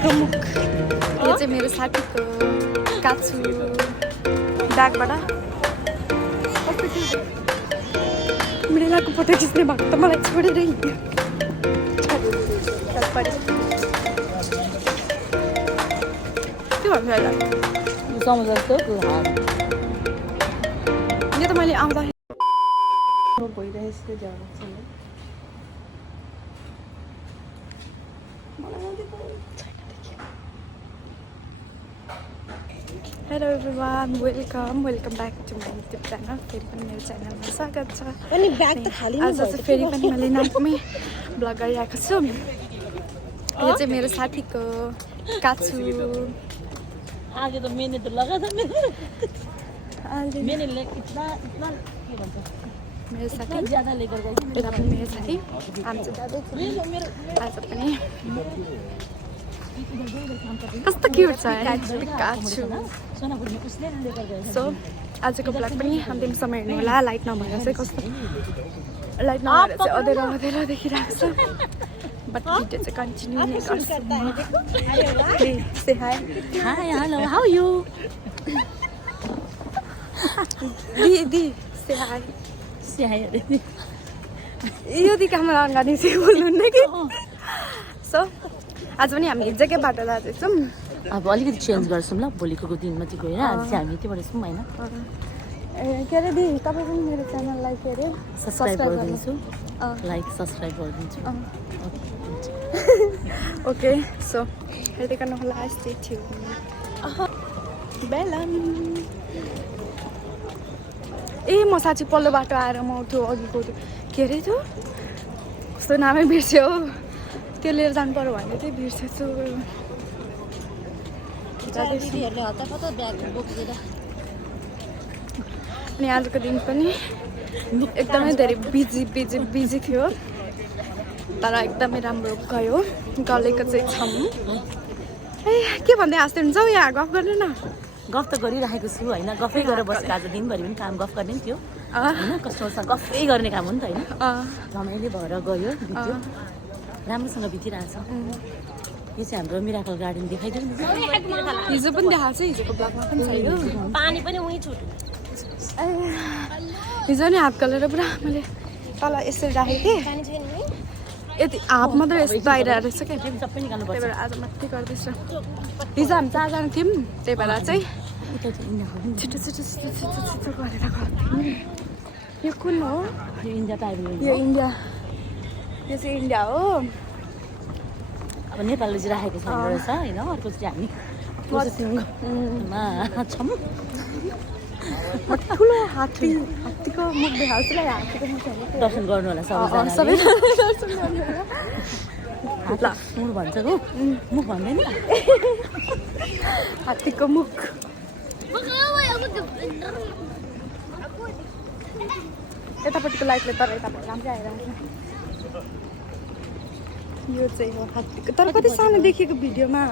हात्तीको मुख यो चाहिँ मेरो साथीको काछु ब्यागबाट मृणाको फोटो खिच्ने भएको त मलाई छोडेर हिँड्यो के भन्नु होला यो त मैले आउँदाखेरि hello everyone welcome back to my YouTube channel फेरि पनि मेरो च्यानलमा स्वागत छ अनि ब्याग त खाली आज चाहिँ फेरि पनि मैले नाइटमै ब्लग गरिरहेको छु यो चाहिँ मेरो साथीको काछु आगे तो मैंने तो लगा था मेरो साथी ज्यादा लेकर गई यता पनि मेरो साथी हामी चाहिँ आज पनि कस्तो क्युट छ काछु सो आजको ब्लग पनि अन्तिमसम्म हेर्नु होला लाइट नभएर चाहिँ कस्तो लाइट नभएर चाहिँ अँधेरो अँधेरो देखिरहेको छ बट भिडियो चाहिँ कन्टिन्यू नै गर्छु say hi hi hello how you दिदी से हाई यो दि क्यामेरा अन गर्ने चाहिँ बोल्नुहुन्न कि सो आज पनि हामी हिजोकै बाटो जाँदैछौँ अब अलिकति चेन्ज गर्छौँ ल भोलिको दिनमा चाहिँ गएर आज चाहिँ हामी यतिबाट छौँ होइन के अरे दि तपाईँ पनि मेरो च्यानललाई के अरे सब्सक्राइब गरिदिन्छु लाइक सब्सक्राइब गरिदिन्छु ओके सो हेर्दै गर्नु होला स्टे ट्युन बेलन ए म साँच्ची पल्लो बाटो आएर म त्यो अघिको के अरे त्यो कस्तो नामै बिर्स्यो त्यो लिएर जानु पर्यो भने चाहिँ बिर्सेछु अनि आजको दिन पनि एकदमै धेरै बिजी थियो तर एकदमै राम्रो गयो गलेको चाहिँ छौँ ए के भन्दै हाँस्दै हुन्छ यहाँ गफ गर्नु न गफ त गरिराखेको छु होइन गफै गरेर बसेको आज दिनभरि पनि काम गफ गर्ने थियो होइन कस्टमरसँग गफै गर्ने काम हो नि त होइन रमाइलो भएर गयो बित्यो राम्रोसँग बितिरहेछ यो चाहिँ हाम्रो मिराकल गार्डन देखाइदिउँ हिजो पनि देखाएको छ हिजोको ब्लगमा पनि छ यो पानी पनि उहीँ छु हिजो नि हात गलेर पुरा मैले तल यसरी राखेको थिएँ यति हात मात्रै यस्तो आइरहेको रहेछ क्या सबै निकाल्नु त्यही भएर आज मात्रै गर्दैछ हिजो हामी 4 जना थियौँ त्यही भएर चाहिँ छिटो गरेर गयौँ यो कुन हो यो इन्डिया टाइप यो इन्डिया यो चाहिँ इन्डिया हो अब नेपालले चाहिँ राखेको छ रहेछ होइन अर्को चाहिँ हामी प्रोसेसिङमा छौँ ठुलो हात्तीको मुख देखाउँछु ल हात्तीको मुख दर्शन गर्नु होला सबैजना सबै दर्शन गर्नु होला ल मुख भन्छ हो मुख भन्दैन हात्तीको मुख यतापट्टिको लाइटले तर यतापट्टि राम्रै आइरहेको यो चाहिँ हो हात्तीको तर कति सानो देखेको भिडियोमा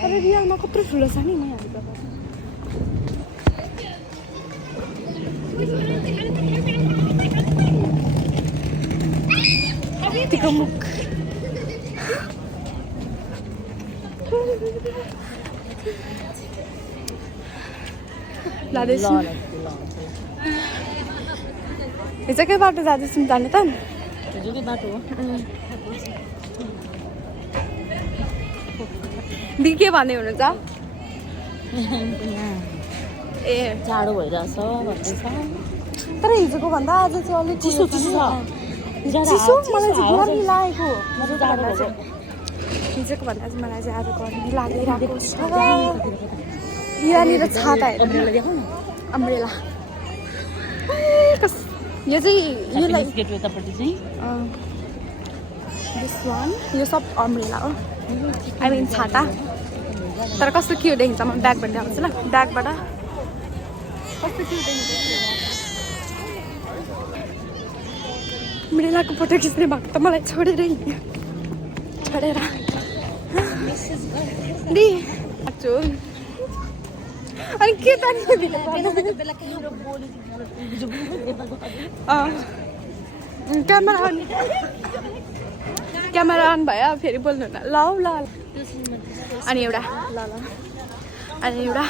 तर रियलमा कत्रो ठुलो छ नि यहाँको हात्तीको मुख जाँदैछौँ हिजोकै बाटो जाँदैछौँ जाने त हिजोकै बाटो हो दि के भन्दै हुनुहुन्छ ए जाडो भइरहेछ भन्दैछ तर हिजोको भन्दा आज चाहिँ अलिक चिसो छ चिसो मलाई चाहिँ गर्मी लागेको जाडो हिजोको भन्दा चाहिँ मलाई चाहिँ आज गर्मी लागिरहेको छ यहाँनिर छाता हेर्नु अम्ब्रेला यो चाहिँ योलाई यतापट्टि चाहिँ यो सब अम्ब्रेला हो आई मिन छाता तर कस्तो क्युट देखिन्छ म ब्यागबाट देखाउँछु ल ब्यागबाट कस्तो क्युट देखिन्छ मृणाको फोटो खिच्ने भएको त मलाई छोडेर हिँड्यो छोडेर दि अनि के त क्यामेरा क्यामेरा अन भयो फेरि बोल्नु न ल ल अनि एउटा ल ल अनि एउटा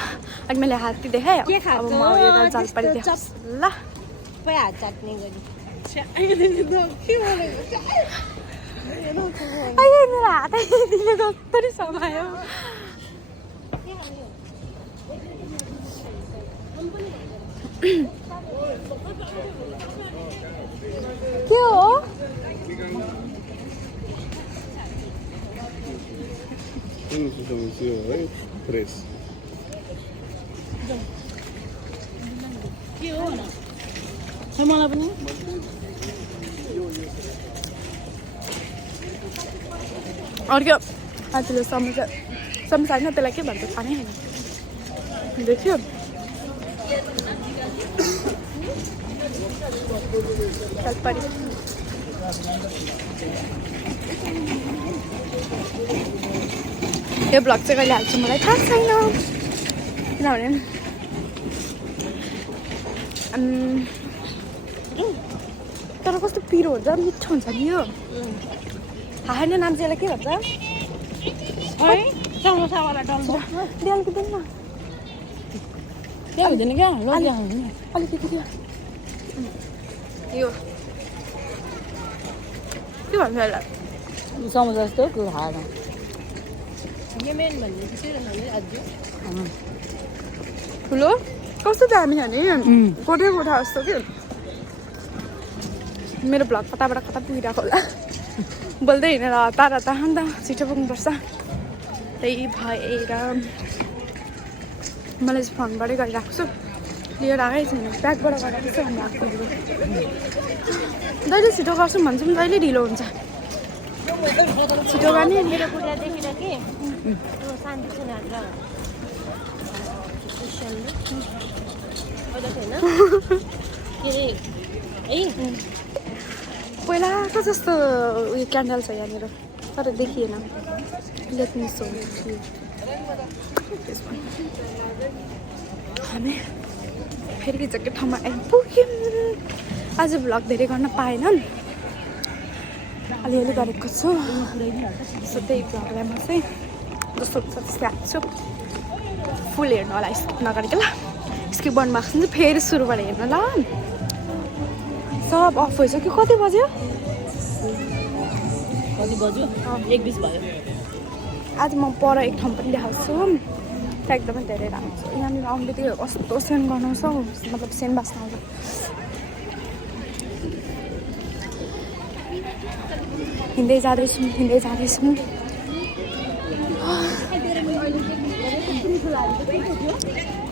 अनि मैले हात्ती देखाएँ अब म एउटा जलपारी देखाउँछु ल हात चाट्ने गरी मेरो हात दिले कत्रो समायो के हो Tres. के हो न मलाई पनि अर्को आजले समोसा समोसा होइन त्यसलाई के भन्छ थाहा नै छैन देखियो जलपारी यो भ्लग चाहिँ कहिले हाल्छु मलाई थाहा छैन किनभने तर कस्तो पिरो हुन्छ मिठो हुन्छ नि यो थाहा छैन नाम चाहिँ यसलाई के भन्छ समोसावाला डल्लो दियालको दिन न के हुँदैन क्या अलिकति त्यो यो के भन्छ यसलाई समोसा जस्तो खाएर ठुलो कस्तो दामी छ नि कोठे कोठा जस्तो कि मेरो भ्लग कताबाट कता पुगिरहेको होला बोल्दै हिँडेर हतार हतार नि त छिटो पुग्नुपर्छ त्यही भएर मैले चाहिँ फोनबाटै गरिरहेको छु लिएर आएकै छैन ब्यागबाट गरिरहेको छु अनि आएको जहिले छिटो गर्छु भन्छु पनि जहिले ढिलो हुन्छ छिटो गर्ने मेरो कुरा देखेर के शान्ति छैन पहिलाको जस्तो उयो क्यान्डल छ यहाँनिर तर देखिएन लेख्नु हामी फेरि हिजोको ठाउँमा आइपुग्यौँ आज भ्लग धेरै गर्न पाएनन् अलिअलि गरेको छु सो त्यही भ्लगलाई म चाहिँ जस्तो त्यस्तै आएको छु फुल हेर्नु होला स्किप नगरेको ल स्किप गर्नुभएको छ भने चाहिँ फेरि सुरुबाट हेर्नु ल सब अफ भइसक्यो कति बज्यो एक 20 भयो आज म पर एक ठाउँ पनि देखाउँछु त्यहाँ एकदमै धेरै राम्रो छ यहाँनिर आउने बित्तिकै कस्तो सेन बनाउँछ मतलब सेन बास्न आउँछ हिँड्दै जाँदैछौँ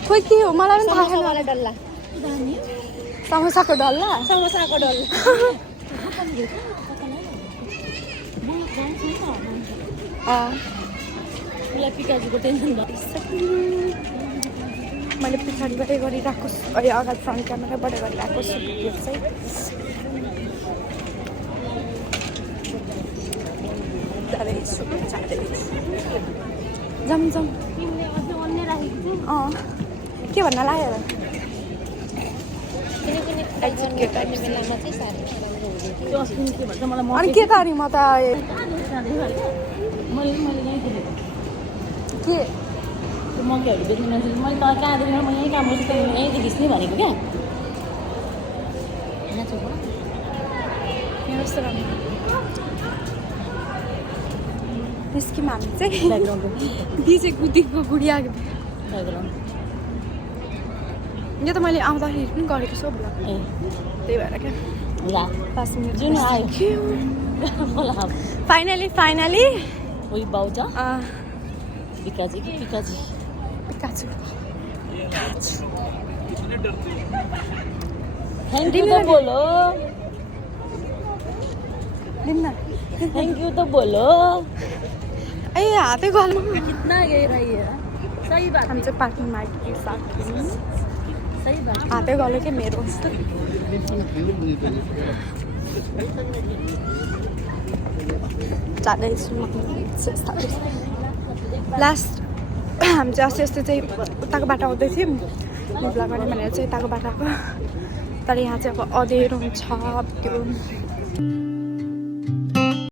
खोइ के हो मलाई पनि थाहा छैन डल्ला समोसाको डल्ला समोसाको डल्ला पिकाजुको टेन्सन मैले पछाडिबाटै गरिरहेको छु अहिले अगाडि फ्रन्ट क्यामेराबाट गरिरहेको छु भिडियो चाहिँ जाउँ के भन्न लाग्यो अनि के त अनि म त के मकैहरू बेच्ने मान्छे मैले त कहाँदेखि म यहीँ काम गर्छु यहीँदेखि खिच्ने भनेको क्या निस्क्यौँ हामी चाहिँ दिजे कुदीको गुडियाको यो त मैले आउँदाखेरि पनि गरेको छु भ्लग त्यही भएर क्या 5 मिनट जुन आयो फाइनली उही बाउचा पिकाजी पिकाचु थैंक यू तो बोलो दिन्न थैंक यू तो बोलो ए हातै गल्नु कितना गहिरा ये सही बात हामी चाहिँ पार्किङमा आइपुग्यो सही बात हातै गल्यो कि मेरो जाँदैछु लास्ट हामी चाहिँ अस्ति अस्ति चाहिँ उताको बाटो आउँदै थियौँ भ्लग गर्ने भनेर चाहिँ यताको बाटो आएको तर यहाँ चाहिँ अब अँध्यारो छ त्यो